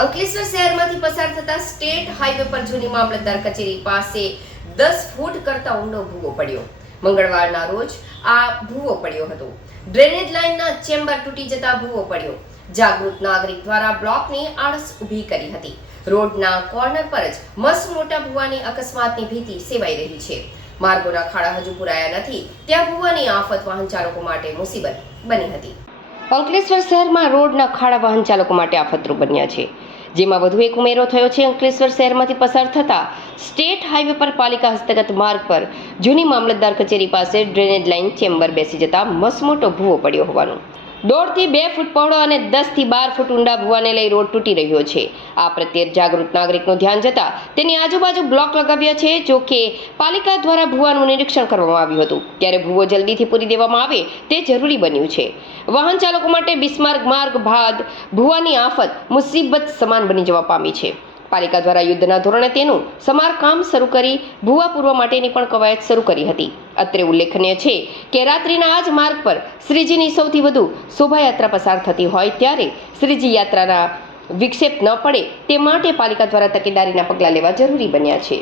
અંકલેશ્વર શહેરમાંથી પસાર થતા સ્ટેટ હાઈવે પર જૂની મામલતદાર કચેરી પાસે દસ ફૂટ કરતા ઊંડો ભૂવો પડ્યો. મંગળવારના રોજ આ ભૂવો પડ્યો હતો. ડ્રેનેજ લાઇનના ચેમ્બર તૂટી જતા ભૂવો પડ્યો. જાગૃત નાગરિક દ્વારા બ્લોકની આળસ ઊભી કરી હતી. રોડના કોર્નર પર જ મસ્ત મોટા ભૂવાની અકસ્માતની ભીતિ સેવાઈ રહી છે. માર્ગોના ખાડા હજુ પુરાયા નથી. ત્યાં ભૂવાની આફત વાહન ચાલકો માટે મુસીબત બની હતી. અંકલેશ્વર શહેરમાં રોડના ખાડા વાહન ચાલકો માટે આફતરૂપ બન્યા છે. જેમાં વધુ એક ઉમેરો થયો છે અંકલેશ્વર શહેરમાંથી પસાર થતા સ્ટેટ હાઈવે પર પાલિકા હસ્તગત માર્ગ પર જૂની મામલતદાર કચેરી પાસે ડ્રેનેજ લાઇન ચેમ્બર બેસી જતા મસમોટો ભૂવો પડ્યો હોવાનું દોઢથી બે ફૂટ પહોળો અને દસથી બાર ફૂટ ઊંડા ભૂવાને લઈ રોડ તૂટી રહ્યો છે. આ પ્રત્યે જાગૃત નાગરિકનું ધ્યાન જતા તેની આજુબાજુ બ્લોક લગાવ્યા છે, જો કે પાલિકા દ્વારા ભૂવાનું નિરીક્ષણ કરવામાં આવ્યું હતું. ત્યારે ભૂવો જલ્દીથી પૂરી દેવામાં આવે તે જરૂરી બન્યું છે. વાહન ચાલકો માટે બિસ્માર્ગ માર્ગ બાદ ભૂવાની આફત મુસીબત સમાન બની જવા પામી છે. પાલિકા દ્વારા યુદ્ધના ધોરણે તેનું સમારકામ શરૂ કરી ભૂવા પૂરવા માટેની પણ કવાયત શરૂ કરી હતી. અત્રે ઉલ્લેખનીય છે કે રાત્રિના આ જ માર્ગ પર શ્રીજીની સૌથી વધુ શોભાયાત્રા પસાર થતી હોય ત્યારે શ્રીજી યાત્રાના વિક્ષેપ ન પડે તે માટે પાલિકા દ્વારા તકેદારીના પગલાં લેવા જરૂરી બન્યા છે.